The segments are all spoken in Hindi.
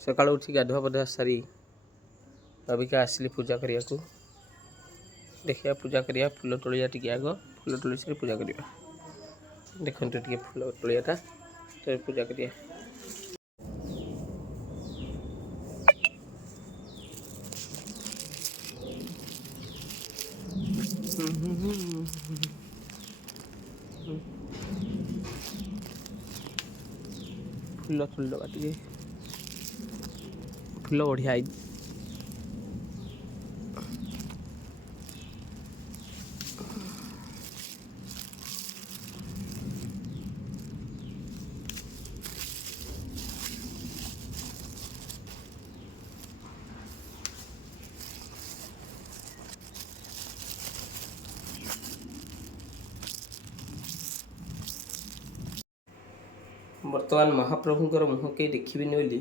सकाल उठी गाधुआ पधुआ सारी अबिका आसली पूजा करिया को देखिया पूजा करिया फूल तोलिया टिके आग फूल तोली सारी पूजा करिया देखंतु टिके फूल तोलियाटा तो पूजा करिया फूल फूल दबा टिके फूल बढ़िया आई बर्तमान महाप्रभुंकर मुह के देखिबे बोली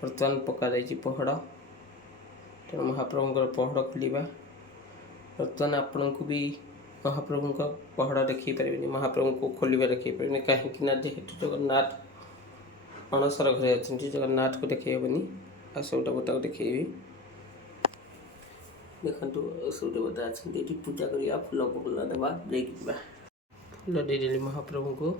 बर्तमान पका जाइए पहड़ तेणु महाप्रभुंकर पहड़ खोलिबा बर्तमान आपण को भी महाप्रभु का पहड़ देखी पारे महाप्रभु को खोलिबा देखी पारे कहीं जेहेतु जगन्नाथ अणसर घरे अच्छे जगन्नाथ को देखनी आ सब देवता को देखी देखु सब देवता अच्छे पूजा करिया फूल फूल देवा देवा फूल देदेली महाप्रभु को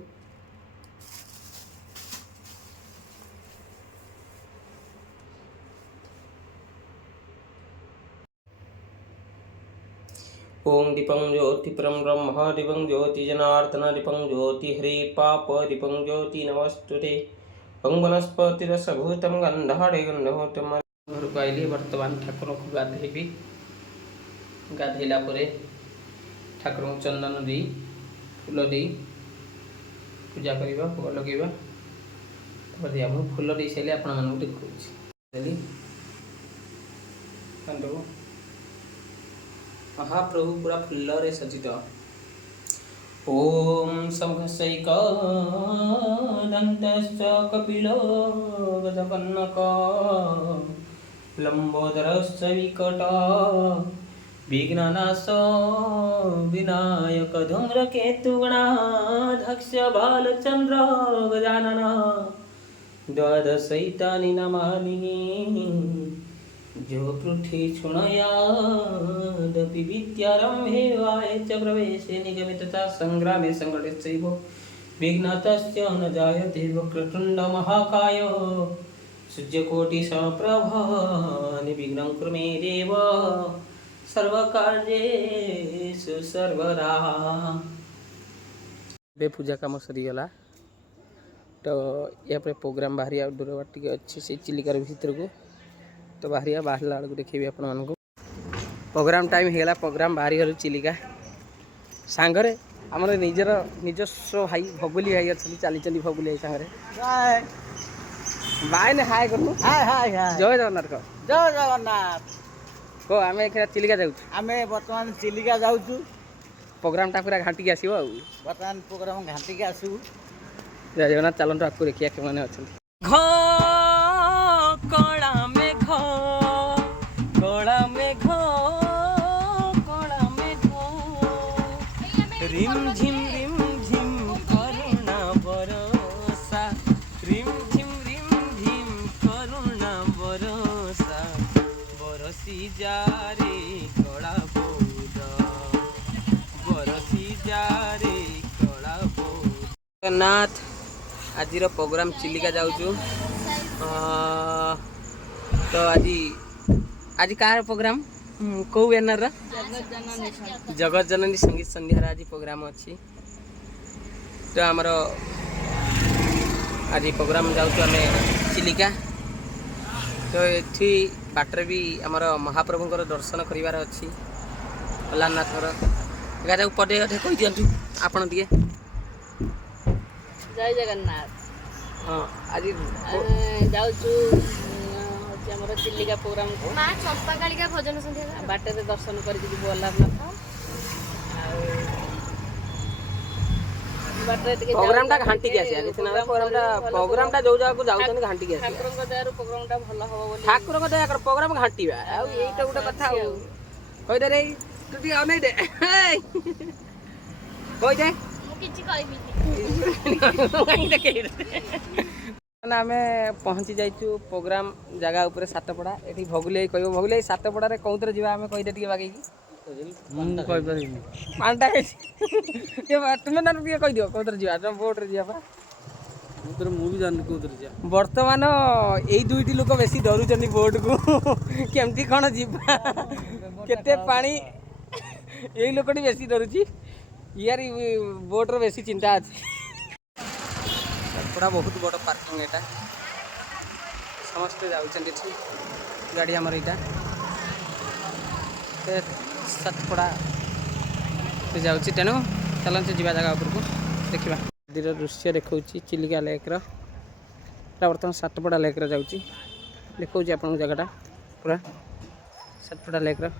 ओम दीपं ज्योति परम ब्रह्म दीपं ज्योति जनार्दन दीपं ज्योति हरि पाप दीपं ज्योति नमस्तुते ओम वनस्पति रसभूतम गंधाड़े गंधोतम घर को आइली वर्तमान ठाकुर को गाधेबी गाधेला परे ठाकुर को चंदन दी फूल दी पूजा करबा भोग लगेबा तब हम फूल दे सारे आपण मानू देखुची महाप्रभु पूरा फुल्ल रे सज्जित ओम संघसैक दंतश्च कपिलो गजकन्नक लंबोदरश्च विकट विघ्ननाश विनायक धूम्रकेतुगणाध्यक्ष बालचंद्र गजानन द्वादशैतानि नमामि जो पृथ्वी क्षुणयादपि विद्यारम्भे वाये च प्रवेशे निगमितता संग्रामे संघटितैव विघ्नतस्य न जायते वक्रतुण्ड महाकाय सूर्यकोटिसमप्रभ निर्विघ्नं कुरु मे देव सर्वकार्येषु सर्वदा बे पूजा काम सरीगला तो या प्रोग्राम बाहरी आउटडोर बाटी अच्छे से चिलिकार भीतर को तो बाहरिया बाहरला बेलू देखी आपण मानक प्रोग्राम टाइम होगा प्रोग्राम बाहरी गलु चिलिका सांगरे आमर निजर निजस्व भाई भगुली भाई अच्छे चली चली भगुली भाई सांगरे बाय ने हाय करू हाय हाय हाय जय जगन्नाथ को जय जगन्नाथ को आमे चिलिका जाऊ आमे वर्तमान चिलिका जाऊछु प्रोग्राम टा पूरा घाटी के आसीबो वर्तमान प्रोग्राम घाटी के आसीबो जय जगन्नाथ चलंत आपको देखिया के माने अछन कड़ा मेघ रिम झिम करुणा बरसा रिम झिम करुणा बरसा बरसी जा रे कड़ा बोद बरसी जा रे कड़ा बोद जगन्नाथ आज प्रोग्राम चिलिका जाऊँ तो आज कार प्रोग्राम कौ बैनर जगत जननी संगीत संध्यार आज प्रोग्राम अच्छी तो आमर आज प्रोग्राम जाऊँ आम चिलिका तो ये बाटर भी आमर महाप्रभुंर दर्शन करार अच्छी अलारनाथर गाजा पदे अधे कही दिंतु आपण दिए जय जगन्नाथ हाँ आज जाऊँ हमर चिलिका प्रोग्राम को मां चंपा कालिका भजन संध्या बाटे रे दर्शन करी जी अलारनाथ बाटे टिके प्रोग्राम टा घांटी के आसी आछि ना प्रोग्राम टा जो जाको जाउतन घांटी के आसी ठाकुर को दयारु प्रोग्राम टा भलो होबो बोली ठाकुर को दया कर प्रोग्राम घांटीबा आ एटा गुटा कथा हो कहि दे रे तू टी आ नै दे कहि दे मु किछि कहबी आम पहुँची जाइचु प्रोग्राम जगह उपर सातपड़ा ये भगुले कह भगुले सातपड़ा कौन जी आम कहीदे टे बागेकी पांटा तुम्हें कहीदिव कौन जा बोट्रे जावा बर्तमान यही दुईटी लोक बेस डरुंच बोट को केमती कौन जीवा केते पानी यही लोकटी बेस डरुची यार बोट्र बेसी चिंता अच्छी पूरा बहुत बड़ पार्किंग एटा समस्ते जाऊँगी गाड़ी आमर यहाँ सातपड़ा जाऊँगी तेणु चलते जा जगह उपरको देखा नदी दृश्य देखा चिलिका लेक्र बर्तमान सातपड़ा लेक्र जाऊँगी देखा आपन जगटा पूरा सातपड़ा लेक्र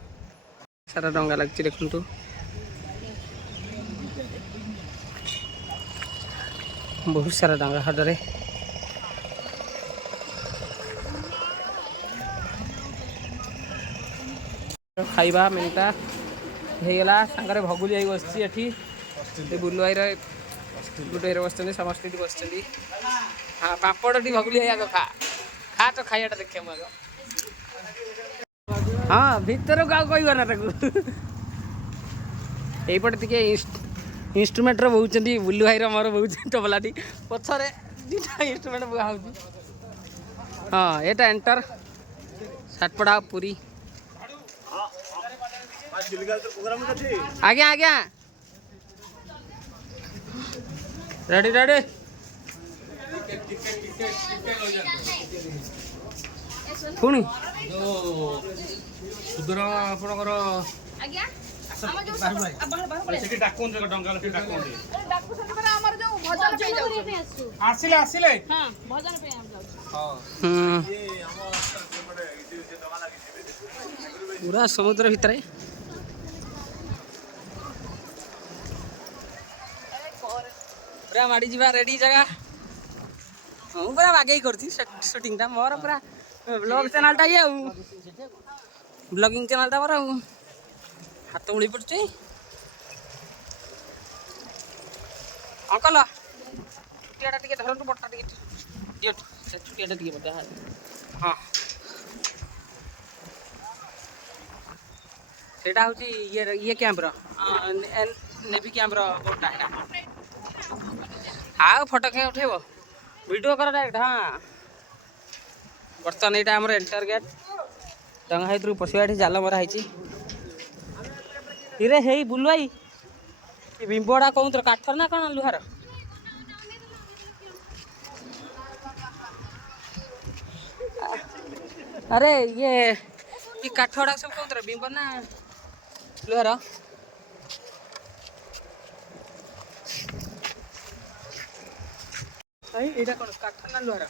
सारा डंगा लगी देखु बहुत सारा डंगा हाडरे खाइबा मेनटा होगला सांगे भगुली आई बस बुलु भाई गुटे बस समस्त बस हाँ पापड़ी भगुली आग खा खा तो खाइटा देखिए मुझे हाँ भीतर को कहना यहीपटे टे इन्स्ट्रुमेंट बहुंट बुलु भाई मोर बहुत टबलाटी पछरे इन्स्ट्रुमेंट बुआ हो हाँ यहाँ एंटर सातपड़ा पुरी आज्ञा आज्ञा रेडी रेडी पुणी सुदूर आपणकर पूरा समुद्र भितर पूरा माड़ी जा रेडी जगह हूँ पूरा बागे करती शूटिंग मोर पूरा ब्लॉग चैनल ये ब्लॉगिंग चैनल मोर हाथ उड़ी पड़े अंकल छुटिया टे धरतु बटा टे छुटिया टे बटा हाँ सेटा हूँ ये कैंप्र नेवी कैंप्र बोटा हाँ फोटो क्या उठेब वीडियो कर डायरेक्ट हाँ बर्तमान यहाँ आम एंटर गेट डंगा भर पशा जाल मराई इरे हे बुलु भाई बिंबड़ा कौन तर काठर ना कौन लुहार अरे ये काठड़ा सब कौन तर बिंब ना लुहार यहाँ कौन काठ ना लुहार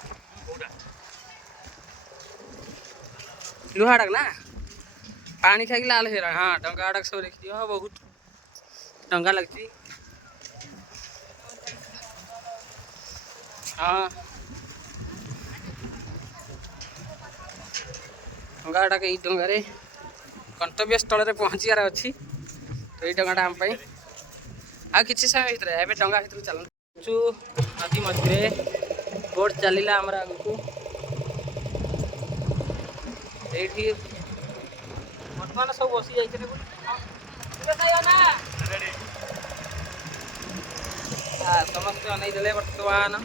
लुहाड़क ना पानी खाई लाल हो रहा हाँ डंगा आड़क सब देखिए हाँ बहुत डंगा लगती हाँ डंगा आड़क यही डंगार गंतव्य स्थल पहुँचार अच्छी तो ये डंगाटा आम आ कि समय भर ए डंगा भर चलु नदी मध्य बोट चलला आमर आगू ये बर्तमान सब बसी जाइए समस्त अनै देले बर्तमान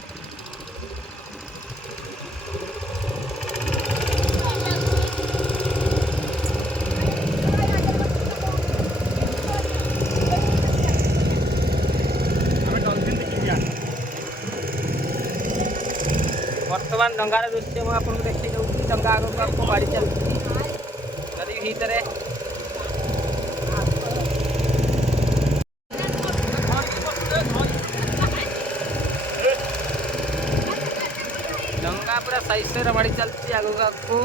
बर्तमान डंगार दृश्य मुझे देखी दूसरी डंगा आगे आपको गाड़ी चलती नदी भीतर डंगा पूरा सही से रमाड़ी चलती आगे आपको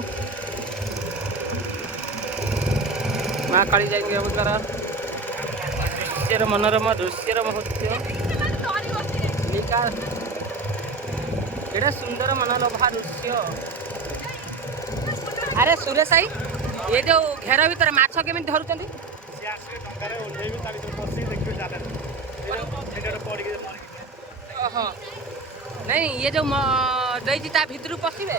माँ काली जाइए मनोरम दृश्यर महोत्सव एटा सुंदर मनोलोभा दृश्य अरे सुरेश भाई ये जो घेर भीतर माछ केमी धरुंच नहीं ये जो देती ता भितर पशिबे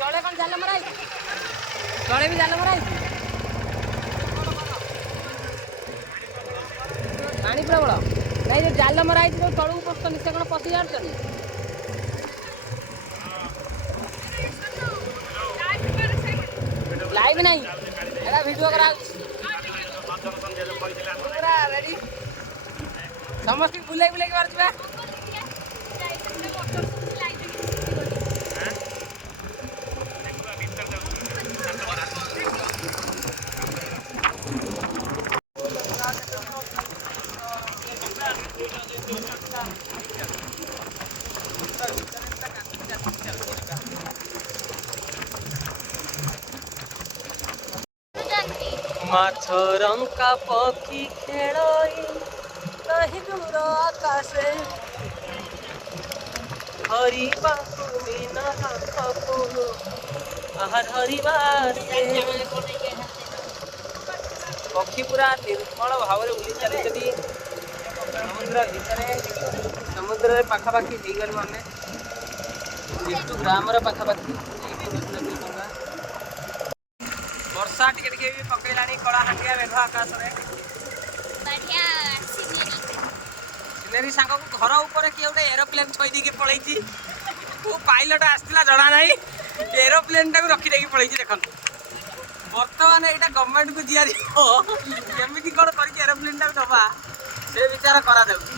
तले कौन जाल मरा तले भी जाल मरा पानी प्रबल नहीं जो जाल मरा जो तलू पशुन से कौन पशि जान लाइव नहीं एरा वीडियो करा पूरा रेडी समस्त बुलाई बुलाई के बारे में माछरंका पक्षी खेलई नहीं दूर आकाशे हरिबा मीना पाखको आहार हरिबा से पक्षी पूरा निर्मल भाव में उड़ी चली समुद्र भितर समुद्र पाखापाखि ହେଇଗଲୁ ଆମେ ଯେହେତୁ ଗ୍ରାମର ପାଖାପାଖି ବର୍ଷା ଟିକେ ଟିକେ ବି ପକେଇଲାଣି କଳାହାଣ୍ଡିଆ ମେଘ ଆକାଶରେ बढ़िया ସିନେରୀ ସାଙ୍ଗକୁ ଘର ଉପରେ କିଏ ଗୋଟେ ଏରୋପ୍ଲେନ୍ ଥୋଇ ଦେଇକି ପଳେଇଛି କୋଉ ପାଇଲଟ ଆସିଥିଲା ଜଣା ନାହିଁ ଏରୋପ୍ଲେନ୍ଟାକୁ ରଖିଦେଇକି ପଳେଇଛି ଦେଖନ୍ତୁ ବର୍ତ୍ତମାନ ଏଇଟା ଗଭର୍ଣ୍ଣମେଣ୍ଟକୁ ଦିଆଯିବ କେମିତି କ'ଣ କରିକି ଏରୋପ୍ଲେନ୍ଟାକୁ ଦେବା ସେ ବିଚାର କରାଯାଉଛି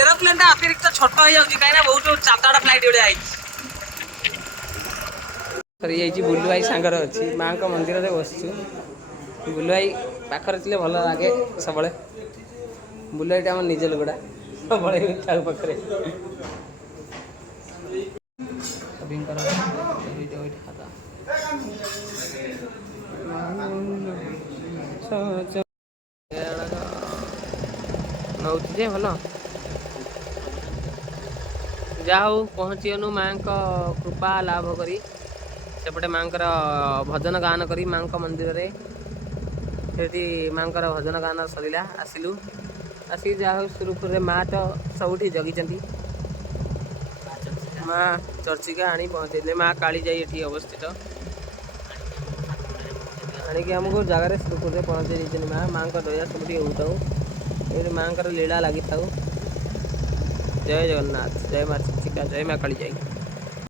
ଏରୋପ୍ଲେନ୍ଟା ଅତିରିକ୍ତ ଛୋଟ ହେଇଯାଉଛି କାହିଁକିନା ବହୁତ ଚାନ୍ଦାଟା ଫ୍ଲାଇଟ୍ ଗୁଡ଼ା ହେଇଛି ସରିଯାଇଛି ବୁଲୁ ଭାଇ ସାଙ୍ଗରେ ଅଛି ମାଆଙ୍କ ମନ୍ଦିରରେ ବସିଛୁ ବୁଲୁ ଭାଇ ପାଖରେ ଥିଲେ ଭଲ ଲାଗେ ସବୁବେଳେ ବୁଲୁ ଭାଇଟା ଆମ ନିଜ ଲୋକଟା ସବୁବେଳେ ଥାଉ ପାଖରେ ନଉଛି ଯେ ଭଲ ଯାହା ହଉ ପହଞ୍ଚିଗଲୁ ମାଆଙ୍କ କୃପା ଲାଭ କରି ସେପଟେ ମାଆଙ୍କର ଭଜନ ଗାନ କରି ମାଆଙ୍କ ମନ୍ଦିରରେ ସେଠି ମାଆଙ୍କର ଭଜନ ଗାନ ସରିଲା ଆସିଲୁ ଆସିକି ଯାହା ହଉ ସୁରୁଖୁରୁରେ ମାଆ ତ ସବୁଠି ଜଗିଛନ୍ତି ମା ଚର୍ଚ୍ଚିକା ଆଣି ପହଞ୍ଚେଇଲେ ମା କାଳିଜାଇ ଏଠି ଅବସ୍ଥିତ ଆଣିକି ଆମକୁ ଜାଗାରେ ସୁରୁଖୁରୁରେ ପହଞ୍ଚେଇ ଦେଇଛନ୍ତି ମାଆଙ୍କ ଦୟା ସବୁଠି ହେଉଥାଉ ଏଠି ମାଆଙ୍କର ଲୀଳା ଲାଗିଥାଉ ଜୟ ଜଗନ୍ନାଥ ଜୟ ମା ଚର୍ଚ୍ଚିକା ଜୟ ମା କାଳିଜାଇ।